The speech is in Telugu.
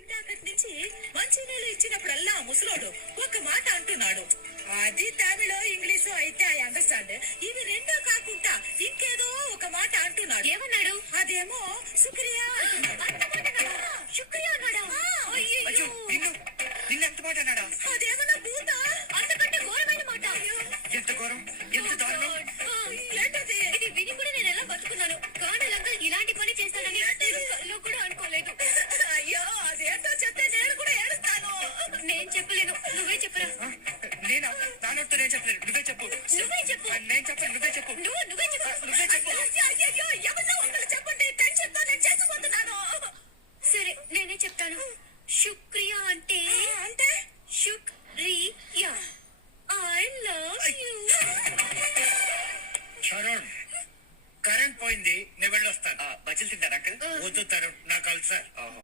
ఇందాకటి నుంచి మంచినీళ్ళు ఇచ్చినప్పుడల్లా ముసలోడు ఒక మాట అంటున్నాడు. అది తమిళో ఇంగ్లీషో అయితే ఐ అండర్స్టాండ్. ఇవి రెండో కాకుండా ఇంకేదో ఒక మాట అంటున్నాడు. ఏమన్నాడు? అదేమో శుక్రియా అంటున్నాడు. శుక్రియా అన్నాడా? అయ్యో, నిన్ను ఎంత మాట అన్నాడా? అదేమన్నా భూత? అంతకంటే ఘోరమైన మాట. ఎంత ఘోరం, ఎంత దారుణం. ఏంటది? ఇది విని కూడా నేను ఎలా బతుకున్నాను. కానల్ అంకల్ ఇలాంటి పని చేస్తానని కల్లో కూడా అనుకోలేదు. అయ్యో, అదేంటో చెప్తే నేను కూడా ఏడుస్తాను. నేను చెప్పలేను, నువ్వే చెప్పరా. నేనా? నాన్నతో నేను చెప్పలేదు, నువ్వే చెప్పు. నువ్వే చెప్పు. నేను చెప్పను, నువ్వే చెప్పు. నువ్వే చెప్పు. నువ్వే చెప్పు. అయ్యో, ఎవరినో ఒకరు చెప్పండి. టెన్షన్ తో నేను చేసుకుంటున్నాను. సరే, నేనే చెప్తాను. శుక్రియా అంటే అంటే శుక్రియా. I love you. Tarun, current పోయింది, నేను వెళ్ళొస్తాను. బజ్జీలు తింటారా అంకల్? వద్దు తరుణ్, నాకు అల్సర్.